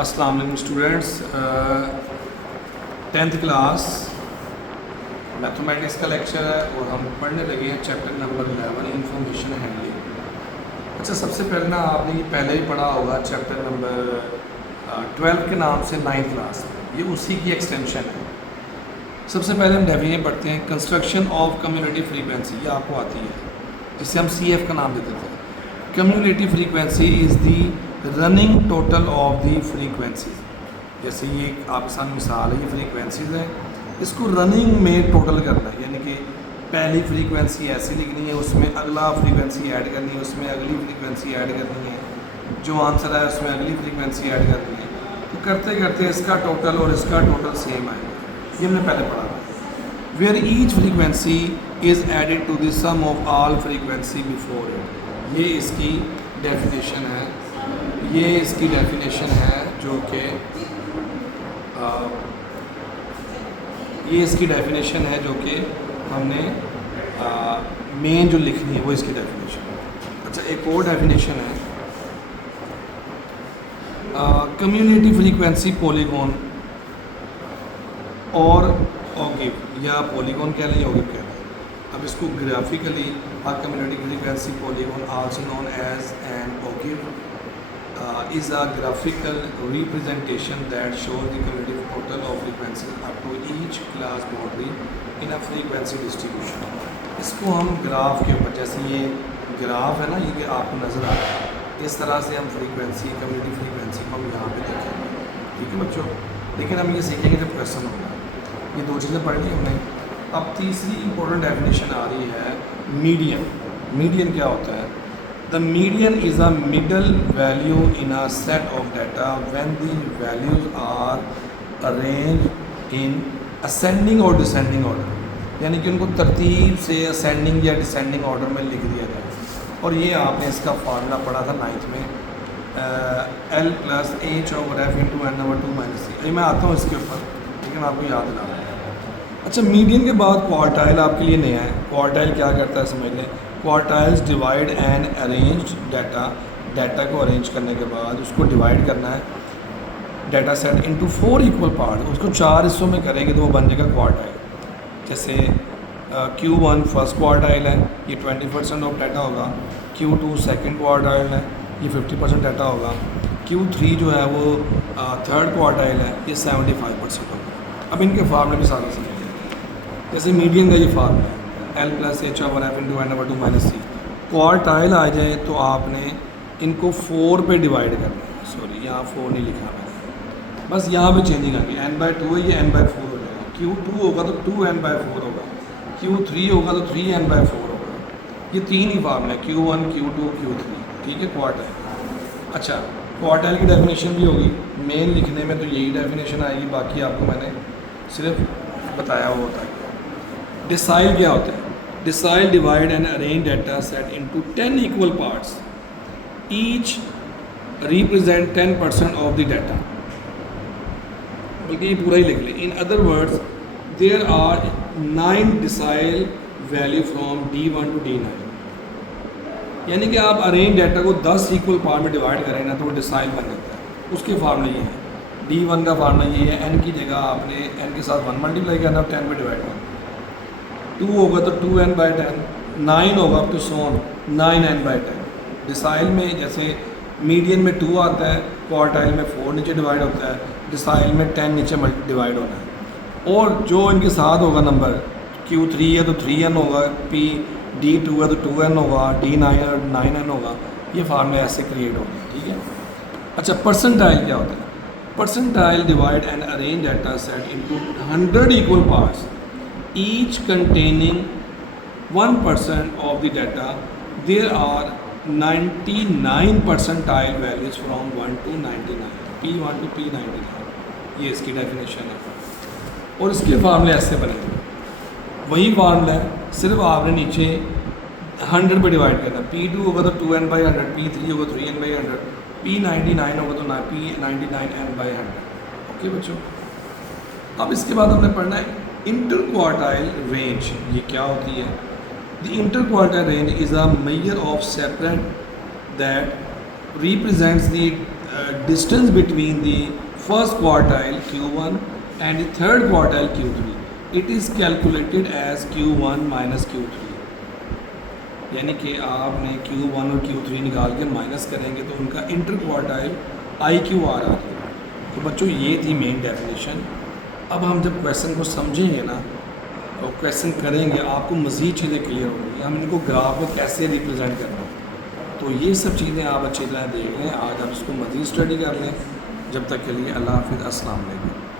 अस्सलाम वालेकुम students, 10th class mathematics का लेक्चर है और हम पढ़ने लगे हैं चैप्टर नंबर 11 इंफॉर्मेशन हैंडलिंग। अच्छा, सबसे पहले ना आपने ये पहले ही पढ़ा होगा चैप्टर नंबर 12 के नाम से 9th क्लास में, ये उसी की एक्सटेंशन है। सबसे पहले हम डेफिनेशन पढ़ते हैं, कंस्ट्रक्शन ऑफ कम्युनिटी फ्रीक्वेंसी, ये आपको आती है, जिसे हम CF का नाम देते थे। Community frequency is the running total of the frequency. जैसे ये आपके सामने मिसाल है, ये फ्रीक्वेंसीज है, इसको रनिंग में टोटल करना है, यानी कि पहली फ्रीक्वेंसी ऐसी लिखनी है, उसमें अगला फ्रीक्वेंसी ऐड करनी है, उसमें अगली फ्रीक्वेंसी ऐड करनी है, जो आंसर है उसमें अगली फ्रीक्वेंसी ऐड करनी है। तो करते करते इसका टोटल और इसका टोटल सेम आएगा, ये हमने पहले पढ़ा था। Where each frequency is added to the sum of all frequency before it. ये इसकी डेफिनेशन है, ये इसकी डेफिनेशन है जो कि ये इसकी डेफिनेशन है जो कि हमने मेन जो लिखनी है वो इसकी डेफिनेशन है। अच्छा, एक और डेफिनेशन है, कम्युनिटी फ्रीक्वेंसी पॉलीगॉन और ऑगिव, या पॉलीगॉन कह लें या ऑगिव कह लें। अब इसको graphically cumulative frequency polygon also known as an ogive is a graphical representation that shows the cumulative total of frequencies up to each class boundary in a frequency distribution। इसको हम ग्राफ के ऊपर, जैसे ये ग्राफ है ना, ये आपको नज़र आ रहा है, इस तरह से हम फ्रीक्वेंसी, कम्युनिटी फ्रीक्वेंसी को हम यहाँ पे देखेंगे। ठीक है बच्चों, लेकिन हम ये सीखेंगे जब क्वेश्चन होगा। ये दो चीज़ें पढ़ ली हमने। अब तीसरी इंपॉर्टेंट डेफिनेशन आ रही है, मीडियन। मीडियन क्या होता है? The median is a middle value in a set of data when the values are arranged in ascending or descending order, यानी कि उनको तरतीब से ascending या descending order में लिख दिया जाए। और ये आपने इसका फार्मूला पढ़ा था 9th में, L + H/F × n/2 - c। मैं आता हूँ इसके ऊपर, लेकिन आपको याद दिला रहा है। अच्छा, मीडियन के बाद क्वार्टाइल आपके लिए नया है। क्वार्टाइल क्या करता है समझ लें। Quartiles divide and arranged data को अरेंज करने के बाद उसको डिवाइड करना है data set into 4 equal part, उसको 4 हिस्सों में करेंगे तो वो बन जाएगा क्वार्टाइल। जैसे Q1 फर्स्ट क्वार्टाइल है, ये 20% ऑफ डाटा होगा। Q2 सेकंड क्वार्टाइल है, ये 50% डाटा होगा। Q3 जो है वो थर्ड क्वार्टाइल है, ये 75% होगा। अब इनके फार्मूले भी सारे समझिए। जैसे मीडियन का ये फार्मूला है, L + H/F × n/2 - c। Quartile आ जाए तो आपने इनको 4 पे डिवाइड करना है। सॉरी, यहाँ 4 नहीं लिखा मैंने, बस यहाँ पे चेंजिंग आ गई। n/2 है, ये n/4 हो जाएगा। Q2 होगा तो 2n/4 होगा। Q3 होगा तो 3n/4 होगा। ये 3 ही फार्मूला है, Q1 Q2 Q3। ठीक है, क्वार्टाइल। अच्छा, क्वार्टाइल की डेफिनेशन भी होगी, मेन लिखने में तो यही डेफिनेशन आएगी, बाकी आपको मैंने सिर्फ बताया हुआ होता है। डिसाइल क्या होता है? Decile divide and arrange data set into 10 equal parts, each represent 10% of the data. बल्कि ये पूरा ही लिख ले। In other words, there are 9 decile value from D1 to D9। यानी कि आप अरेंज डाटा को 10 इक्वल पार्ट में डिवाइड करें ना तो वो डिसाइल बन जाता है। उसके फार्मूले ये है, D1 का फार्मूला ये है, n की जगह आपने n के साथ 1 मल्टीप्लाई करना, 10 में डिवाइड करना। 2 होगा तो 2n/10, 9 होगा तो सोन 9n/10। डिसाइल में जैसे मीडियन में 2 आता है, क्वार्टाइल में 4 नीचे डिवाइड होता है, डिसाइल में 10 नीचे डिवाइड होना है। और जो इनके साथ होगा नंबर, Q3 है तो 3n होगा, D2 है तो 2n होगा, D9 है तो 9n होगा। ये फार्मूला ऐसे क्रिएट होगा। ठीक है। अच्छा, परसेंटाइल क्या होता है? Percentile divide and arrange data set into 100 equal parts, each containing 1% of the data. There are 99 percentile values from 1 to 99, P1 to P99। ये इसकी डेफिनेशन है। और इसके फार्मूले ऐसे बनेंगे, वही फार्मूला है, सिर्फ आपने नीचे 100 पे डिवाइड करना। P2 होगा तो 2n/100, P3 होगा 3n/100, P99 होगा तो P99n/100। ओके बच्चों, अब इसके बाद हमने पढ़ना है इंटर क्वार्टाइल रेंज। ये क्या होती है? The inter quartile range is a measure of separate that represents the distance between the first quartile Q1 and the third quartile Q3. It is calculated as Q1 minus Q3. यानी कि आपने Q1 और Q3 निकाल के minus करेंगे तो उनका inter quartile IQR आ जाएगा। तो बच्चों ये थी मेन डेफिनेशन। अब हम जब क्वेश्चन को समझेंगे ना और क्वेश्चन करेंगे आपको मज़ीद चीज़ें क्लियर होंगी, हम इनको ग्राफ में कैसे रिप्रेजेंट करना है। तो ये सब चीज़ें आप अच्छी तरह देख लें, आज आप इसको मज़ीद स्टडी कर लें। जब तक के लिए अल्लाह हाफ़िज़, अस्सलाम वालेकुम।